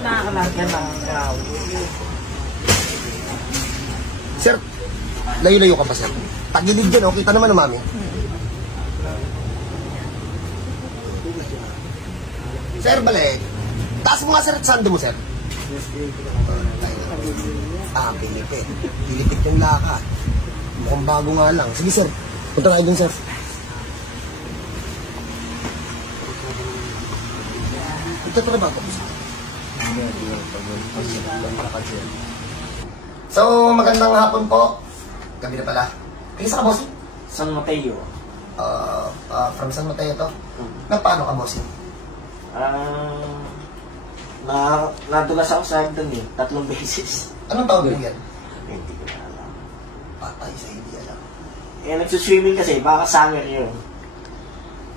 nakakalagyan ng crowd. Sir, layo-layo ka pa, sir. Tagilid dyan, oh. Kita naman, mami. Sir, balik. Taas mo nga, sir, at sando mo, sir. Pilipit. Pilipit yung lakad. Mukhang bago nga lang. Sige, sir. Punta tayo dun, sir. Ito na ba ito? So, magandang hapon po. Gabi na pala. Tingin sa ka, bossing? San Mateo. From San Mateo to? Paano ka, bossing? Nadulas ako sa hagdan eh. 3 beses. Anong tawag mo yan? Hindi ko na alam. Patay sa hindi alam. Nagsuswimming kasi, baka summer yun.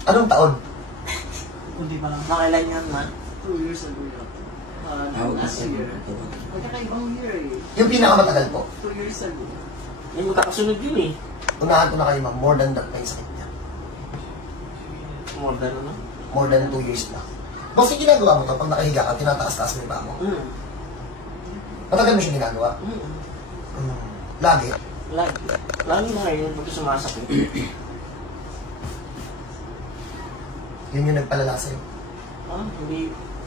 Anong taon? Hindi pa lang. Nakailan yan, man? 2 years ago yun. Last year. Magkakaibang year eh. Yung pinakamatagal po. 2 years ago. Yung magkakasunod yun eh. Unahan ko na kayo, ma'am. More than that na yung sakit niya. More than ano? More than 2 years na. Bossing, ginagawa mo to pag nakahiga ka, tinataas-taas mo yung paa mo. Matagal mo siya ginagawa? Lagi? Lagi. Lagi na ngayon pag sumasakit. Yun yung nagpalala sa'yo.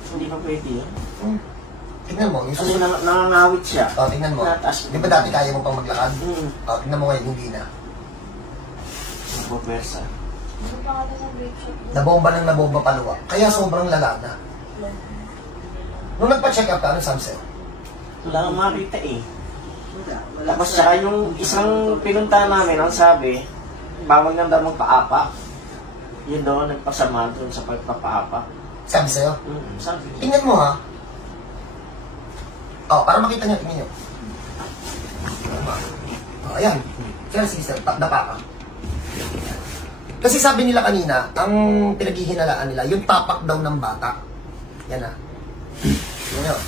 Hindi pa pwede yan. Tingnan mo. Yung Kasi nangangawit siya. Tingnan mo. Nataas. Di ba dati kaya mo pang maglakad? Tingnan mo ngayon, hindi na. Nagpo-pwersa. Nabomba ng nabomba paluwa. Kaya sobrang lala na. Nung nagpa-check up ka, ano sabi sa'yo? Wala kang makita eh. Wala. Tapos saka yung isang pinunta namin, ang sabi, bawal nga daw magpa-apa. Yun daw, nagpasama doon sa pagpapa-apa. Sabi sa'yo? Sabi. Tingnan mo ha. Para makita niyo, tingnan niyo. Ayan. Sir, sister, dapa ka. Kasi sabi nila kanina, ang pinaghihinalaan nila, yung tapak daw ng bata. Yan ha. Yan.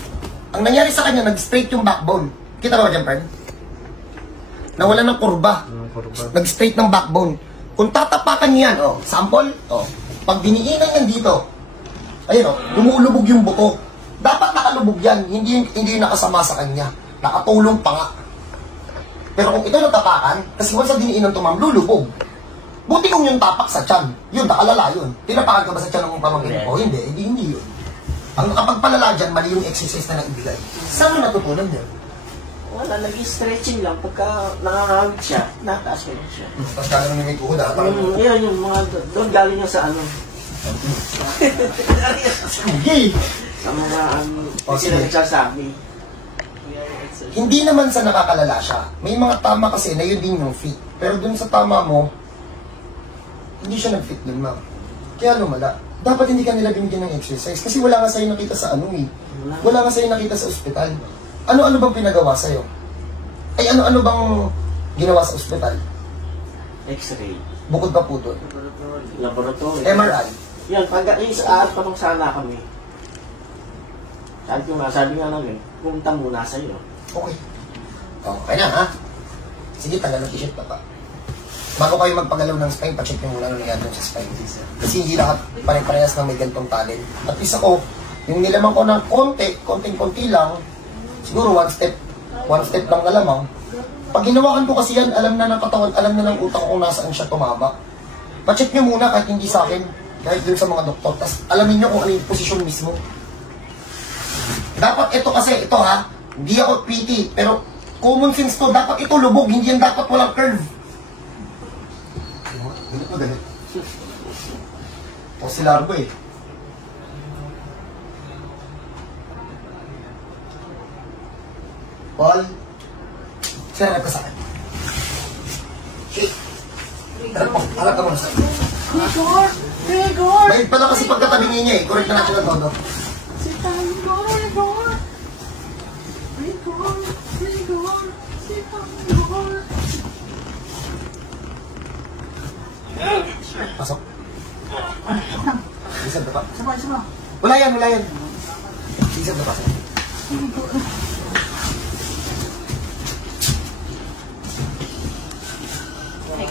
Ang nangyari sa kanya, nag-straight yung backbone. Kita ba dyan, friend? Nawala ng kurba. Nag-straight ng backbone. Kung tatapakan niyan, sample, pag diniinan yan dito, ayun lumulubog yung buto. Dapat nakalubog yan, hindi yung nakasama sa kanya. Nakatulong pa nga. Pero kung ito natapakan, kasi once na diniinan to, ma'am, lulubog. Buti kung yung tapak sa tiyan, yun, nakalala yun. Tinapakan ka ba sa tiyan ng pamangkin ko? Hindi yun. Ang nakapagpalala dyan, mali yung exercise na naibigay. Saan mo natutunan din? Wala, nag-stretching lang. Pagka nangangawit siya, nataas ko lang siya. Tapos kala naman may tuhod, Yun, yung mga, doon galing yung sa ano. Sige! Sa mga, sila nagsasabi. Hindi naman sa nakakalala siya. May mga tama kasi na yun din yung fit. Pero dun sa tama mo, hindi siya nag-fit dun, ma'am. Kaya lumala. Dapat hindi ka nila binigyan ng exercise kasi wala nga sa'yo nakita sa ano eh. Wala nga sa'yo nakita sa ospital. Ano-ano bang pinagawa sa'yo? Ay, ano-ano bang ginawa sa ospital? X-ray. Bukod pa po doon. Laboratory. MRI. Yan, pag-aarap pa nung sana kami. Sabi nga namin, pumunta muna sa'yo. Okay. Okay na, ha? Sige, tagal ng t-shirt pa pa. Bago kayo magpagalaw ng spine, pacheck nyo muna nangyari sa spine. Kasi hindi lahat pare-parehas na may gantong talent. At isa ko, yung nilamang ko ng konting-konti lang, siguro one step lang na lamang. Pag ginawakan ko kasi yan, alam na ng katawan, alam na ng utak ko kung nasaan siya tumama. Pacheck nyo muna kahit hindi sa akin, kahit dun sa mga doktor. Tapos alamin nyo kung ano yung posisyon mismo. Dapat ito kasi, ito ha, hindi ako PT, pero common sense to, dapat ito lubog, hindi yan dapat walang curve. Ganit mo, ganit. O si Largo eh. Paul, sarap ka sa akin. Shake. Harap ka muna sa akin. Rigor! Rigor! Mahit pala kasi pagkatabingin niya eh. Correct na natin ang todo. Si Tango! Rigor! Rigor! Rigor! Si Tango! Pasok. Isang na pa. Sama. Wala yan. Isang na pa.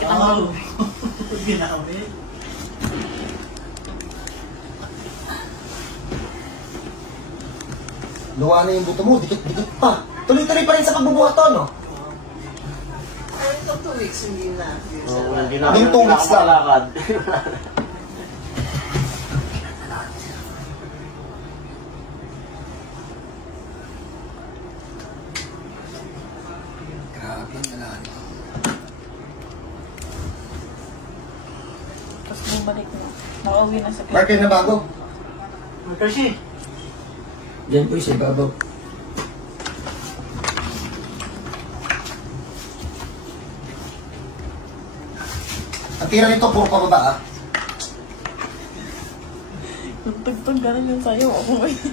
Oh! Ginawi. Luwa na yung buto mo, dikit-dikit pa. Tuloy-tuloy pa rin sa pagbubuhat to, no? Ay, itong 2 weeks, hindi na. Oo, hindi na Yung 2 weeks lang. nakakalakad. Grabe yung nalaan ito. Tapos bumalik na. Makauwi na sa Marker na bago. Kasi, Diyan po yung sa ibabaw. Ang tira nito, puro pababa, ah. tugtog ganun yung sa'yo. Ako ba yun?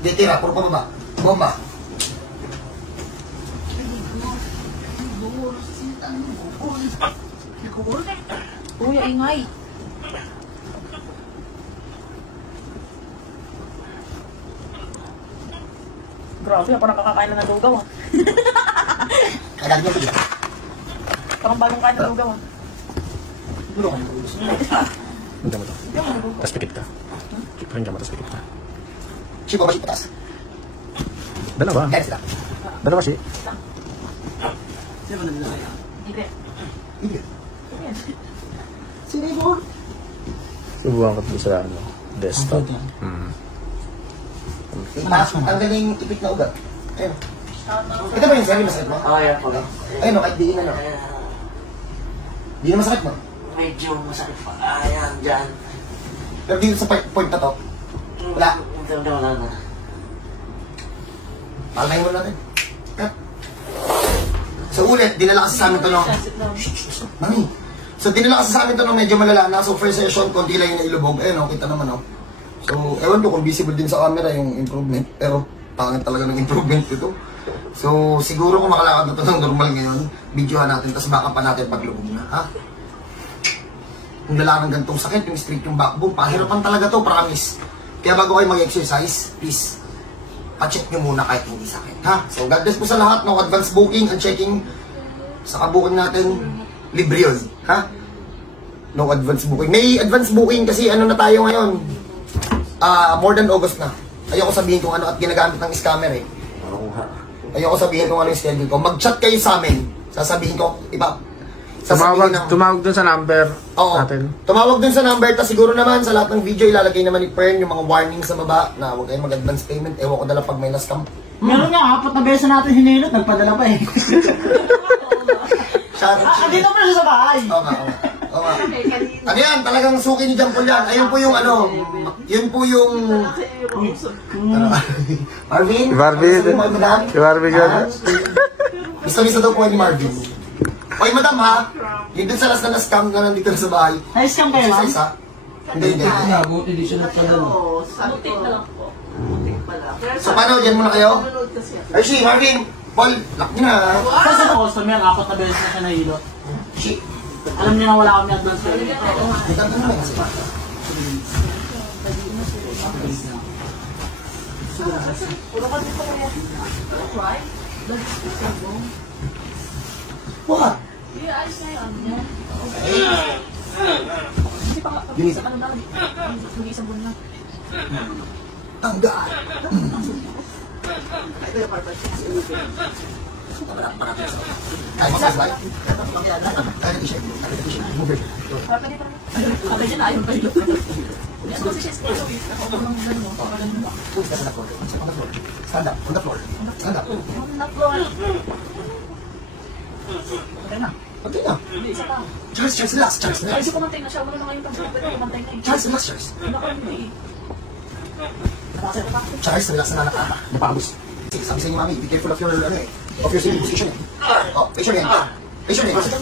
Hindi, tira, puro pababa. Bomba. Uy, ingay. Grabe, ako nakakakain na ng lugaw ah. Kailangan niyo ito. Parang bagong kain ng lugaw ah. Gulo ka. Hanggang mo to. Tapos pikit ka. Hanggang mo, tapos pikit ka. Chico, masip patas. Dalawa. Guys, sila. Dalawa si. Hindi. Hindi. Sino mo? Subuhan ko sa ano, desktop. Taas, ang galing ipit na ugat. Ayun. Ito ba yung sarili masakit mo? yan po. Ayun, kahit diin na. Di na masakit mo. Medyo masakit pa. Ayan, dyan. Pero dito sa point na to, wala. Wala na. Palay mo natin. Cut. So ulit, dinala kasi sa amin to no. Mami. So dinala kasi sa amin to no, medyo malala na. So first session, konti lang yung nailubog. Ayun no, kita naman no. So ewan ko kung visible din sa camera yung improvement. Pero pangit talaga ng improvement ito. So siguro kung makalakad na to ng normal ngayon, videohan natin, tapos baka pa natin paglubog na. Ha? Kung lala ng gantong sakit, yung straight yung backbone, pahirapan talaga to, promise. Kaya bago kayo mag-exercise, please, pa-check nyo muna kahit hindi sakit, ha? So, God bless po sa lahat, no advance booking and checking sa kabuking natin, libre yun, ha? No advance booking. May advance booking kasi ano na tayo ngayon, more than August na. Ayoko sabihin kung ano at ginagamit ng scammer eh. Ayoko sabihin kung ano yung schedule ko. Mag-chat kayo sa amin, sasabihin ko, iba, Tumawag dun sa number natin. Tumawag dun sa number, tas siguro naman sa lahat ng video ilalagay naman ni Pern yung mga warnings sa baba na huwag kayong mag-advance payment. Ewan ko dala pag may na-scam. Meron nga, 4 na beses natin hinilot, nagpadala pa eh. Andito pa siya sa bahay. Oo nga. Ano yan? Talagang suki ni Jampol yan. Ayun po yung ano, yun po yung... Marvin? Marvin ka. Gusto daw po ni Marvin. Oy, madam ha, yung dun sa last na na-scam na nandito na sa bahay. Na-scam kayo, ma'am? Exercise ha? Hindi. Buti di siya nagpadala. Butik na lang po. So paano, dyan muna kayo? Archie, Marvin, Paul, lock nyo na. Kasi sa customer, 4 na beses na siya nahilot. Shit. Alam niya na wala kami advance payment. May tanto naman kasi. What? Ayos na yun. Hindi pa nga. Yun Sa ano na. Mag-iisang buwan na. Tanggal. Ay, masasbay. Ay, t-shirt. Move it. Kapag dyan ayaw pa yun. Yan kasi siya school. Ako lang gano'n. Stand up. On the floor. Stand up. Okay na. Okay na. Hindi, isa pa. Charles, relax. Charles, Ay, relax. si kumantay na siya. Wala na kayong pag-pwede kumantay na eh. Charles, relax, Charles. Naku, hindi. Nakasaya pa. Charles, relax na nanak. Napakabos. Sabi sa inyo, mami, be careful of your, ano eh, of your sitting position eh. Oh, raise your hand. Raise your hand.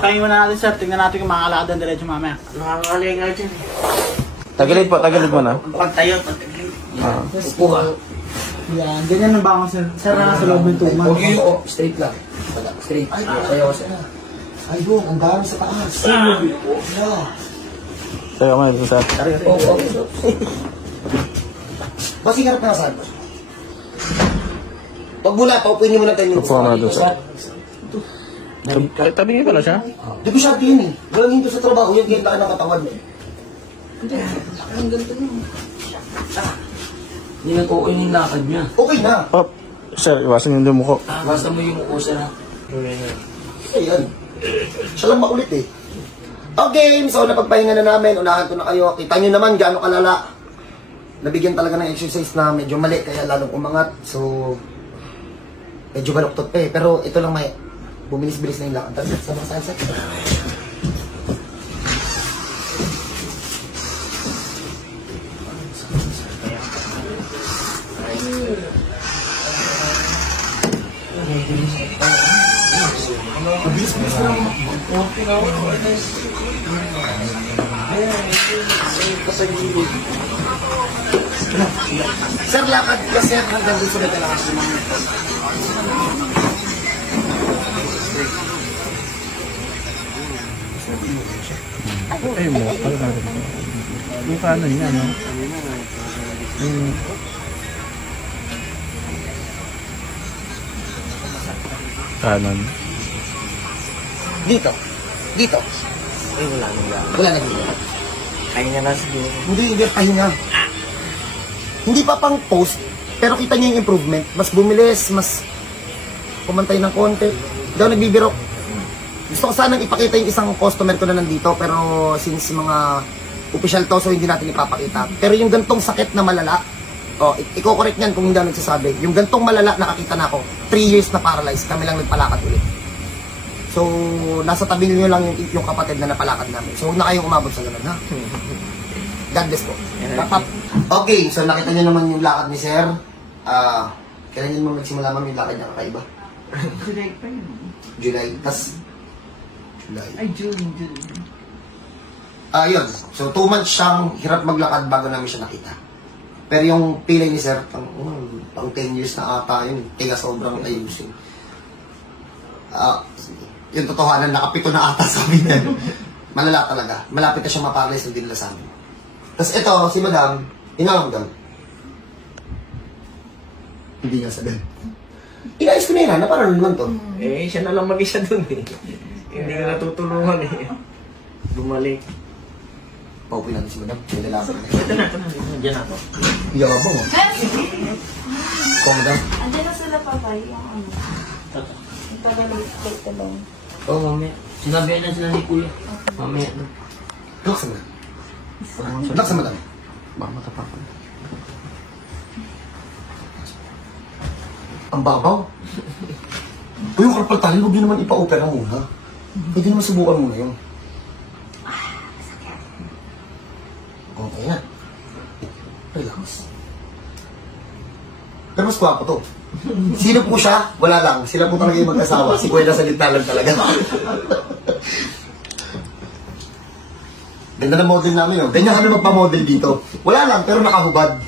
Tangin mo na natin, sir. Tingnan natin kung makakalakan diretso mamaya. Nakakalingay dyan. Tagilid mo na. Pagtayo, pagtayo. Upo ka. Yan, ganyan ang bangon, sir. Sir, na nasa loob ng tuman. Huwag yung straight lang. Straight. Sayo ko siya. Ay, yung, ang dami sa taas. Yeah. Sayo ka dito sa... Oo. Boss, ikarap na saan? Pag mula, paupuin niyo muna 10 minutes. Upo ka muna doon, sir. Tabi niyo pala siya? Di ko siya yun eh. Walang hinto sa trabaho yan, kaya tayo ng katawan. Hindi, ang ganito niya. Hindi nag-okay yung lakad niya. Okay na. Oh, sir, iwasan yung dumuko. Basta mo yung uko, sir, ha? Ayan. Siya lang makulit eh. Okay, so napagpahinga na namin. Unahan ko na kayo. Kita nyo naman gaano kalala. Nabigyan talaga ng exercise na medyo mali, kaya lalong umangat. So, medyo baluktot pa eh. Pero ito lang may bumilis-bilis na yung lakad. Sa mga salsa. Mabilis-bilis na lang. Sir, lakad ka sir hanggang dito na talakas naman. Ay, mukha pala natin. Yung kanan niya, no? Yung... Kanan. Dito. Dito. Ay, wala nang yan. Wala na dito. Pahinga na siguro. Hindi pahinga. Hindi pa pang post, pero kita niyo yung improvement. Mas bumilis, mas kumantay ng konti. Daw nagbibiro. Gusto ko sanang ipakita yung isang customer ko na nandito, pero since mga official to, so hindi natin ipapakita. Pero yung gantong sakit na malala, i-correct niyan kung hindi ako nagsasabi. Yung gantong malala, nakakita na ako. 3 years na paralyzed, kami lang nagpalakad ulit. So, nasa tabi niyo lang yung kapatid na napalakad namin. So, huwag na kayong umabot sa ganun, ha? God bless po. Okay, so nakita niyo naman yung lakad ni Sir. Kailan yun mo nagsimula ma'am yung lakad niya kakaiba? July pa yun. July, tas July. Ay, June. Yun. So, 2 months siyang hirap maglakad bago namin siya nakita. Pero yung pilay ni Sir, pang 10 years na ata yun. Kaya sobrang ayusin. Yung totohanan, nakapito na ata sa amin yan. Malala talaga. Malapit na siya maparalyze, hindi nila sa amin. Tapos ito, si Madam, Madam. Hindi nga sabi. Inayos ko na yun, naparang naman to. Eh, siya na lang mag-isa dun eh. Hindi ka natutulungan eh. Bumalik. Paupuin natin si Madam. May lalaban na. Ito na. Diyan ako. Yabang mo. Ikaw, Madam. Andiyan na sila papay, yung ano. Yung tagal-ulit talong. Oo, mamaya. Sinabihan na sila ni Kuya. Mamaya na. Relax na. Relax na, Madam. Baka matapakan. Ang babaw. Uy, yung karpal tali, huwag nyo naman ipa-opera muna. Pwede naman subukan muna yun. Okay na. Relax. Pero mas gwapo to. Sino po siya? Wala lang. Sila po talaga yung mag-asawa. Si Kuya nasa gitna lang talaga. Ganda na model namin, oh. Ganyan kami magpa-model dito. Wala lang, pero nakahubad.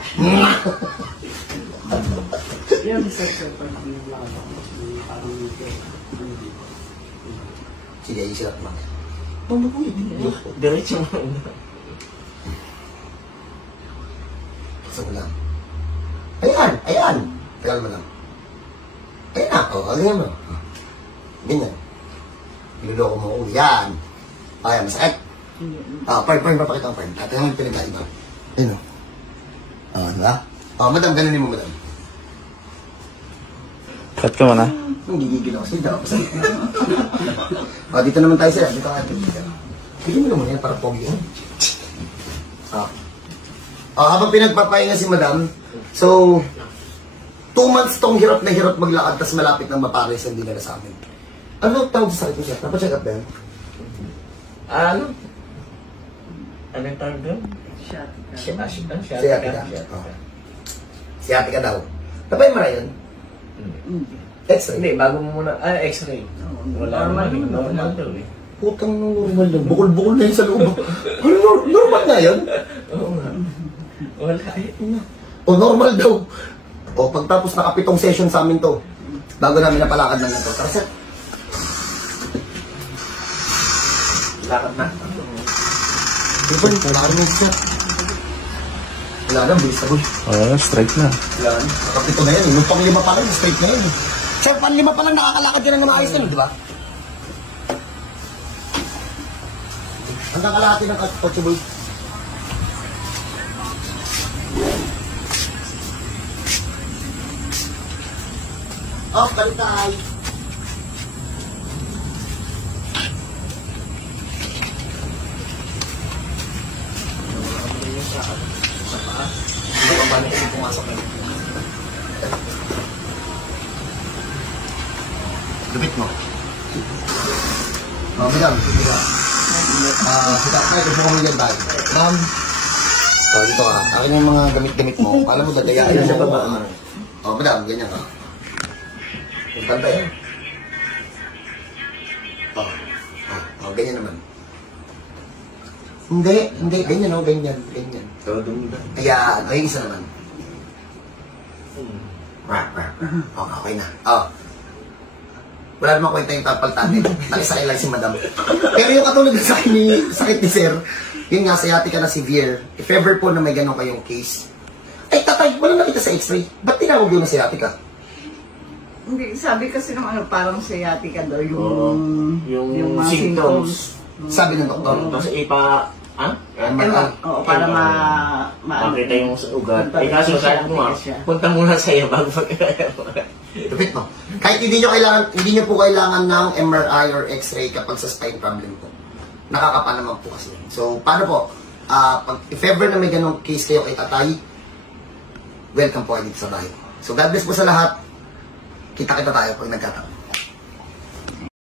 Sige, isilat mo. Diretso mo. Sa lang. Ayan. Tagal mo lang. Ayan na, ganyan mo. Ganyan. Iluloko mo, yan. Ayan, masakit. Pern, papakita ko, Pern. At yung pinagkaiba. Ayun, diba? Madam, ganunin mo, Madam. Cut ka muna. Gigigil ako sa'yo, masakit na. Dito naman tayo sila. Dito ka natin. Bigyan mo naman yan para pogi yan. Habang pinagpapahinga si Madam, so, 2 months tong hirap na hirap maglakad, tas malapit ng mapares ang dinala sa amin. Ano tawag sa sakit mo siya? Napacheck up ba yan? Ano? Ano yung tawag doon? Sciatica. Sciatica daw. Napay mo na yun? X-ray? Hindi, bago mo muna. X-ray. Wala naman. Normal daw eh. Putang normal lang. Bukol-bukol na yun sa loob. Normal na yun? Oo nga. Wala eh. Normal daw. Pagtapos nakapitong session sa amin to, bago namin napalakad ng ganito. Tara, sir. Lakad na. Diba, lakad mo sir. Wala na, bilis na boy. Straight na. Wala na, nakapito na yan. Nung pang 5 pa lang, straight na yan. Sir, pang 5 pa lang nakakalakad yan na maayos na, di ba? Hanggang kalahati ng kotse boy. Off, balitay. Hindi ka ba na kasi pumasok ka? Lupit mo. Madam, kita tayo, gusto kong million tayo. Ma'am, dito ka. Akin yung mga gamit-gamit mo. Alam mo, dadayaan mo. Sa baba. Madam, ganyan ka. Yung tanda yan. Ganyan naman. Hindi, ganyan o, ganyan. Ayan, ay isa naman. Okay na. Wala naman kwenta yung tapal-tanin. Nakisakay lang si madam. Pero yung katulad sa akin ni sakit ni sir, yun nga, sciatica na severe. If ever po na may ganun kayong case, ay tatay, wala nakita sa x-ray. Ba't tinawag yun na sciatica? Hindi, sabi kasi ng ano, parang sciatica daw yung mga symptoms. Sabi ng doktor. Tapos para makita yung ugat. Kaso sabi mo, punta muna sa iyo bago magkaya mo. Lupit mo. Kahit hindi nyo po kailangan ng MRI or X-ray kapag sa spine problem po. Nakakapa naman po kasi. So, paano po? If ever na may ganong case kayo kay tatay, welcome po kayo dito sa bahay. So, God bless po sa lahat. Kita-kita tayo pag nagkataon.